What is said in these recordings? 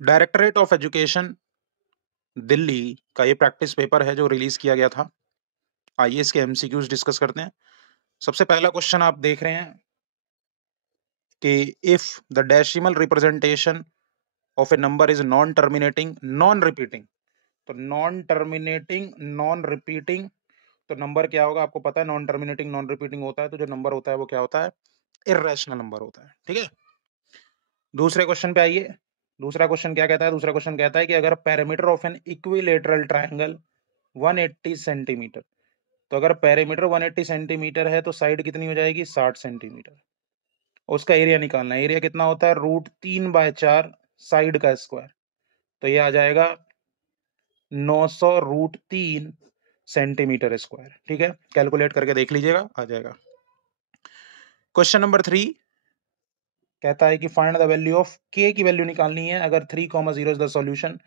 Directorate of education Delhi का ये practice paper है जो रिलीज किया गया था। आइए इसके एमसीक्यूज डिस्कस करते हैं। सबसे पहला क्वेश्चन आप देख रहे हैं कि if the decimal representation of A number is non terminating non repeating, तो नॉन टर्मिनेटिंग नॉन रिपीटिंग, तो नंबर क्या होगा? आपको पता है नॉन टर्मिनेटिंग नॉन रिपीटिंग होता है, तो जो नंबर होता है वो क्या होता है? इर्रेशनल नंबर होता है। ठीक है, दूसरे क्वेश्चन पे आइए। दूसरा क्वेश्चन क्या कहता है? दूसरा क्वेश्चन कहता है कि अगर perimeter of an equilateral triangle 180 centimetre, तो अगर पेरीमीटर 180 सेंटीमीटर है तो साइड कितनी हो जाएगी? 60 सेंटीमीटर। उसका एरिया निकालना है। एरिया कितना होता है? √3/4 साइड का स्क्वायर, तो ये आ जाएगा 900 √3 सेंटीमीटर स्क्वायर। ठीक है, कैलकुलेट करके देख लीजिएगा, आ जाएगा। क्वेश्चन नंबर 3 कहता है कि फाइंड द वैल्यू ऑफ के की वैल्यू निकालनी है अगर 3,0 इज द सॉल्यूशन।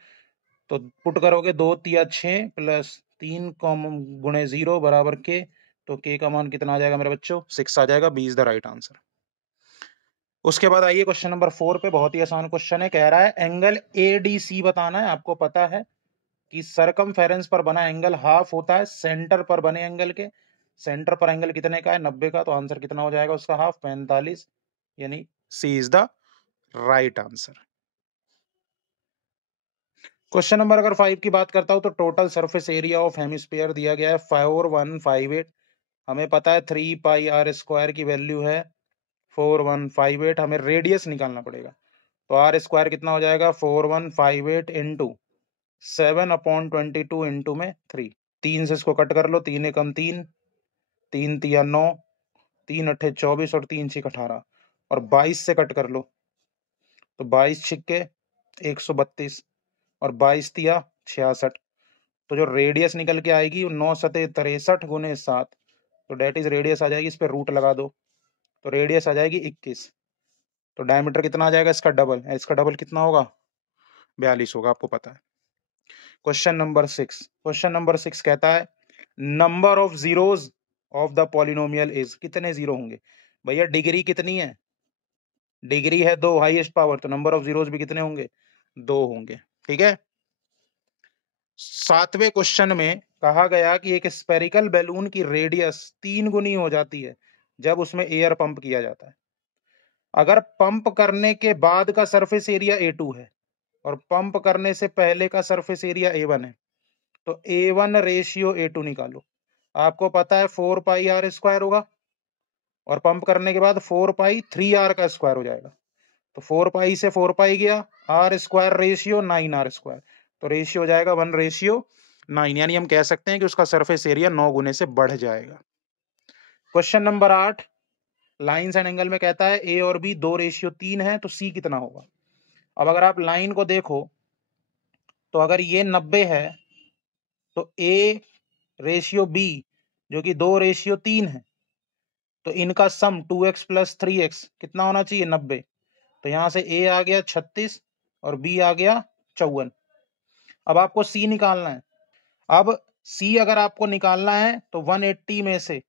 तो पुट करोगे 2 तिया 6 प्लस 3 गुणे 0 बराबर के, तो के का मान कितना आ जाएगा मेरे बच्चों? 6 आ जाएगा। B is the right answer. उसके बाद आइए क्वेश्चन नंबर 4 पे। बहुत ही आसान क्वेश्चन है। कह रहा है एंगल एडीसी बताना है। आपको पता है कि सरकमफेरेंस पर बना एंगल हाफ होता है सेंटर पर बने एंगल के। सेंटर पर एंगल कितने का है? 90 का। तो आंसर कितना हो जाएगा उसका? हाफ, 45, यानी C is the right answer. Question number अगर 5 की बात करता हूं तो total surface area of hemisphere दिया गया है 4158। हमें पता है 3πr² की वैल्यू है 4158। हमें रेडियस निकालना पड़ेगा, तो आर स्क्वायर कितना हो जाएगा? 4158 इंटू 7/22 इंटू में 3। 3 से इसको कट कर लो, 3 एकम 3, 3 तिया 9, 3 अट्ठे 24 और 3 छिक 18, और 22 से कट कर लो, तो 22 छिक्के 132 और 22 तिया 66। तो जो रेडियस निकल के आएगी वो 9 सते 63 गुने 7, तो डेट इज रेडियस आ जाएगी। इस पर रूट लगा दो, तो रेडियस आ जाएगी 21। तो डायमीटर कितना आ जाएगा? इसका डबल है। इसका डबल कितना होगा? 42 होगा, आपको पता है। Question number 6। क्वेश्चन नंबर 6 कहता है number of zeros of the polynomial is. कितने जीरो होंगे भैया? डिग्री कितनी है? डिग्री है 2, हाईएस्ट पावर, तो नंबर ऑफ जीरोज भी कितने होंगे? 2 होंगे। ठीक है, 7वें क्वेश्चन में कहा गया कि एक स्पेरिकल बैलून की रेडियस 3 गुनी हो जाती है जब उसमें एयर पंप किया जाता है। अगर पंप करने के बाद का सरफेस एरिया A2 है और पंप करने से पहले का सरफेस एरिया A1 है, तो A1 रेशियो A2 निकालो। आपको पता है 4πr² होगा, और पंप करने के बाद 4π 3r का स्क्वायर हो जाएगा। तो 4π से 4π गया, r² रेशियो 9r², तो रेशियो हो जाएगा 1:9, यानी हम कह सकते हैं कि उसका सरफेस एरिया 9 गुने से बढ़ जाएगा। Question number 8 lines and angle में कहता है ए और बी 2:3 है, तो सी कितना होगा? अब अगर आप लाइन को देखो तो अगर ये 90 है तो ए रेशियो बी जो कि 2:3 है, तो इनका सम 2x + 3x कितना होना चाहिए? 90। तो यहां से ए आ गया 36 और बी आ गया 54। अब आपको सी निकालना है। अब सी अगर आपको निकालना है तो 180 में से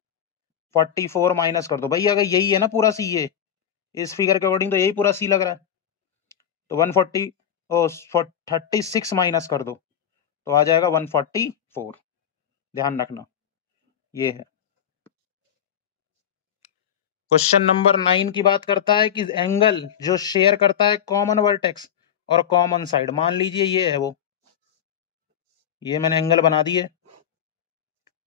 44 माइनस कर दो। भाई अगर यही है ना पूरा सी, ये इस फिगर के अकॉर्डिंग तो यही पूरा सी लग रहा है, तो 140 36 माइनस कर दो, तो आ जाएगा 144। ध्यान रखना, ये है। क्वेश्चन नंबर 9 की बात करता है कि एंगल जो शेयर करता है कॉमन वर्टेक्स और कॉमन साइड, मान लीजिए ये है वो, ये मैंने एंगल बना दिए,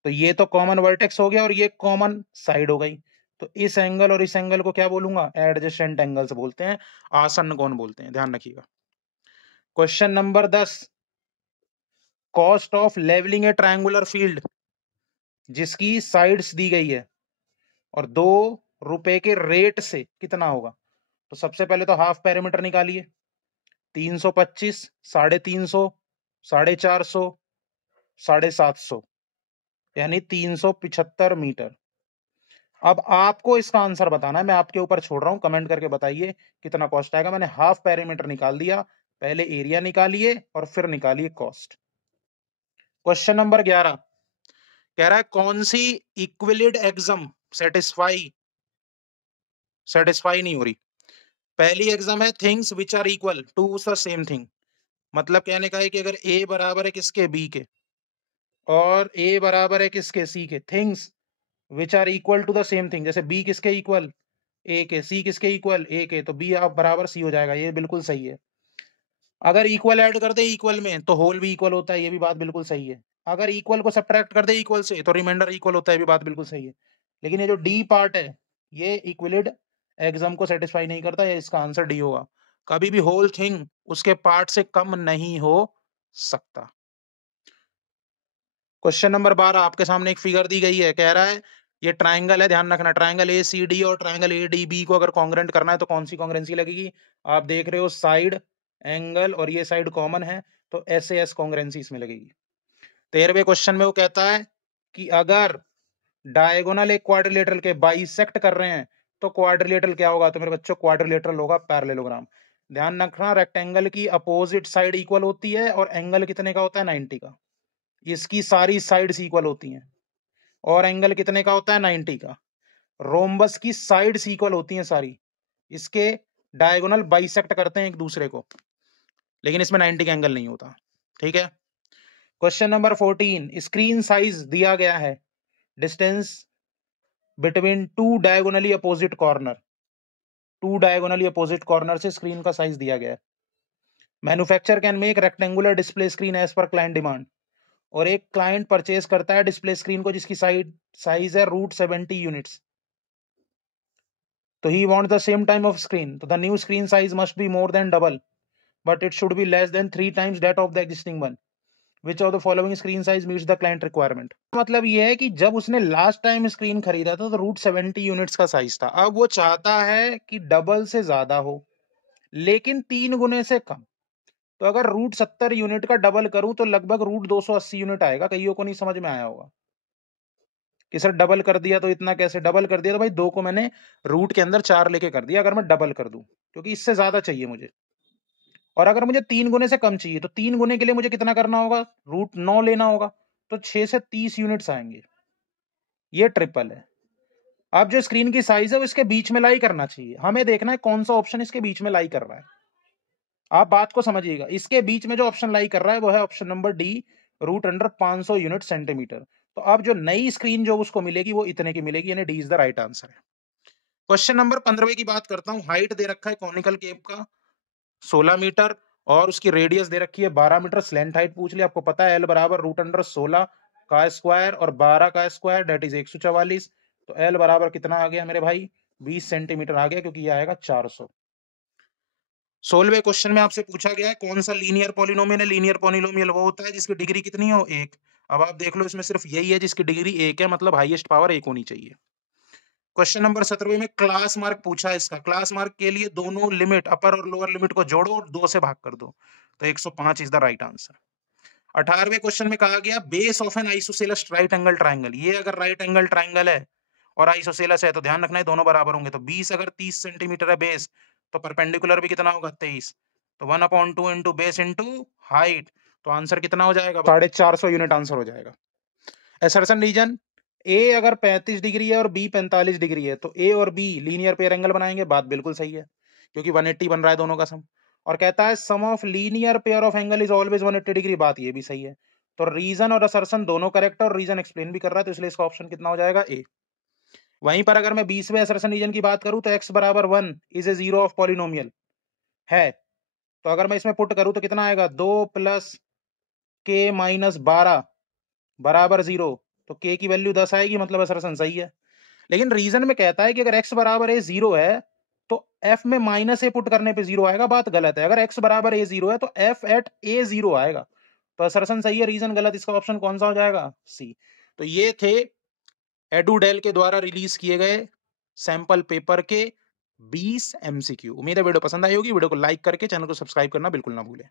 तो ये तो कॉमन वर्टेक्स हो गया और ये कॉमन साइड हो गई। तो इस एंगल और इस एंगल को क्या बोलूंगा? एडजेसेंट एंगल्स बोलते हैं, आसन्न कोण बोलते हैं। ध्यान रखिएगा। Question number 10 cost of levelling a triangular field जिसकी साइड्स दी गई है और 2 रुपए के रेट से कितना होगा? तो सबसे पहले तो हाफ पेरीमीटर निकालिए। 325, 350, 450, 750, यानी 375 मीटर। अब आपको इसका आंसर बताना है, मैं आपके ऊपर छोड़ रहा हूं, कमेंट करके बताइए कितना कॉस्ट आएगा। मैंने हाफ पेरीमीटर निकाल दिया, पहले एरिया निकालिए और फिर निकालिए कॉस्ट। क्वेश्चन नंबर 11 कह रहा है कौन सी इक्विलिड एग्जाम सेटिस्फाई नहीं हो रही। पहली एग्जाम है things which are equal to the same thing, मतलब कहने का है कि अगर ए बराबर है किसके, बी के, और ए बराबर है किसके, सी के, things which are equal to the same thing, जैसे बी किसके इक्वल, ए के, सी किसके इक्वल, ए के, तो बी आप बराबर सी हो जाएगा, ये बिल्कुल सही है। अगर इक्वल ऐड कर दे इक्वल में तो होल भी इक्वल होता है, ये भी बात बिल्कुल सही है। अगर इक्वल को सब्ट्रैक्ट कर दे इक्वल से तो रिमाइंडर इक्वल होता है, ये भी बात बिल्कुल सही है। लेकिन ये जो डी पार्ट है ये इक्विलिड एग्जाम को सेटिस्फाई नहीं करता, ये इसका आंसर डी होगा। कभी भी होल थिंग उसके पार्ट से कम नहीं हो सकता। क्वेश्चन नंबर 12 आपके सामने एक फिगर दी गई है, कह रहा है ये ट्राइंगल है, ध्यान रखना, ट्राइंगल ए सी डी और ट्राइंगल ए डी बी को अगर कॉन्ग्रेंट करना है तो कौन सी कॉन्ग्रेंसी लगेगी। आप देख रहे हो साइड, एंगल और ये साइड कॉमन है, तो एस ए एस कॉन्ग्रेंसी इसमें लगेगी। 13वें क्वेश्चन में वो कहता है कि अगर डायगोनल एक क्वाड्रिलेटरल के बाइसेक्ट कर रहे हैं तो क्वाड्रिलेटरल क्या होगा, तो मेरे बच्चों क्वाड्रिलेटरल होगा पैरेललोग्राम। ध्यान रखना रेक्टेंगल की अपोजिट साइड इक्वल होती है और एंगल कितने का होता है, 90 का। इसकी सारी साइड्स इक्वल होती हैं और एंगल कितने का होता है, 90 का। रोम्बस की साइड्स इक्वल होती हैं सारी, इसके डायगोनल बाइसेक्ट करते हैं एक दूसरे को, लेकिन इसमें 90 का एंगल नहीं होता। ठीक है। क्वेश्चन नंबर 14, स्क्रीन साइज दिया गया है, distance between two diagonally opposite corner, two diagonally opposite corner से स्क्रीन का साइज दिया गया है। Manufacture can make rectangular display screen as per client demand, और एक क्लाइंट परचेज करता है डिस्प्ले स्क्रीन को जिसकी साइज है √70 यूनिट्स, तो he want the same time of screen, तो the new screen size must be more than double but it should be less than 3 times that of the existing one. Which of the following screen size meets the client requirement? मतलब ये है कि जब उसने last time screen खरीदा था तो √70 units का साइज था, अब वो चाहता है कि डबल से ज्यादा हो लेकिन 3 गुने से कम। तो अगर √70 यूनिट का डबल करूं तो लगभग √280 यूनिट आएगा। कईयों को नहीं समझ में आया होगा कि सर डबल कर दिया तो इतना कैसे, डबल कर दिया तो भाई 2 को मैंने रूट के अंदर 4 लेके कर दिया, अगर मैं डबल कर दूं क्योंकि इससे ज्यादा चाहिए मुझे, और अगर मुझे 3 गुने से कम चाहिए तो 3 गुने के लिए मुझे कितना करना होगा, √9 लेना होगा, तो 6 से 30 यूनिट्स आएंगे। ये ट्रिपल है। अब जो स्क्रीन की साइज है वो इसके बीच में लाई करना चाहिए, हमें देखना है कौन सा ऑप्शन इसके बीच में लाई कर रहा है। आप बात को समझिएगा, इसके बीच में जो ऑप्शन लाई कर रहा है वो है option number D, √500 unit centimetre. तो अब जो नई स्क्रीन जो उसको मिलेगी वो इतने की मिलेगी, यानी D is the right answer है। क्वेश्चन नंबर 15 की बात करता हूं। हाइट दे रखा है कॉनिकल केप का 16 मीटर और उसकी रेडियस दे रखी है 12 मीटर। स्लैंट हाइट पूछ लिया, आपको पता है एल बराबर √16 का स्क्वायर और 12 का स्क्वायर दैट इज 144। तो एल बराबर कितना आ गया मेरे भाई, 20 सेंटीमीटर आ गया, क्योंकि यह आएगा 400। 16वें क्वेश्चन में आपसे पूछा गया है कौन सा लीनियर पॉलिनोमियल है। लीनियर पॉलिनोमियल वो होता है जिसकी डिग्री कितनी हो, 1। अब आप देख लो इसमें सिर्फ यही है जिसकी डिग्री 1 है, मतलब हाईएस्ट पावर 1 होनी चाहिए। क्वेश्चन नंबर 17 में क्लास मार्क पूछा है। इसका क्लास मार्क के लिए दोनों लिमिट, अपर और लोअर लिमिट को जोड़ो और 2 से भाग कर दो, तो 105 इज द राइट आंसर। 18वें क्वेश्चन में कहा गया base of an isosceles right angle triangle. ये अगर राइट एंगल ट्राइंगल है और आइसोसेलेस है तो ध्यान रखना है दोनों बराबर होंगे। तो 20 अगर 30 सेंटीमीटर है बेस, तो परपेंडिकुलर भी कितना होगा, 23। तो 1/2 इंटू बेस इंटू हाइट, तो आंसर कितना हो जाएगा, 450 यूनिट आंसर हो जाएगा। असर्शन रीजन, ए अगर 35 डिग्री है और बी 45 डिग्री है तो ए और बी लीनियर पेयर एंगल बनाएंगे, बात बिल्कुल सही है क्योंकि 180 बन रहा है दोनों का सम। और कहता है sum of linear pair of angle is always 180 degree, बात ये भी सही है। तो रीजन और असर्शन दोनों करेक्ट है और रीजन एक्सप्लेन भी कर रहा है, तो इसलिए इसका ऑप्शन कितना हो जाएगा, ए। वहीं पर अगर मैं 20वें असर्शन रीजन की बात करूं तो x बराबर 1 is a zero of polynomial है, तो अगर मैं इसमें पुट करूं तो कितना आएगा, 2 + k - 12 बराबर 0, तो k की वैल्यू 10 आएगी, मतलब असर्शन सही है। लेकिन रीजन में कहता है कि अगर x बराबर a 0 है तो f में -a पुट करने पे 0 आएगा, बात गलत है। अगर x बराबर a 0 है तो f एट a 0 आएगा, तो असर्शन सही है, रीजन गलत। इसका ऑप्शन कौन सा हो जाएगा, सी। तो ये थे एडुडेल के द्वारा रिलीज किए गए सैंपल पेपर के 20 MCQ। उम्मीद है वीडियो पसंद आई होगी। वीडियो को लाइक करके चैनल को सब्सक्राइब करना बिल्कुल ना भूलें।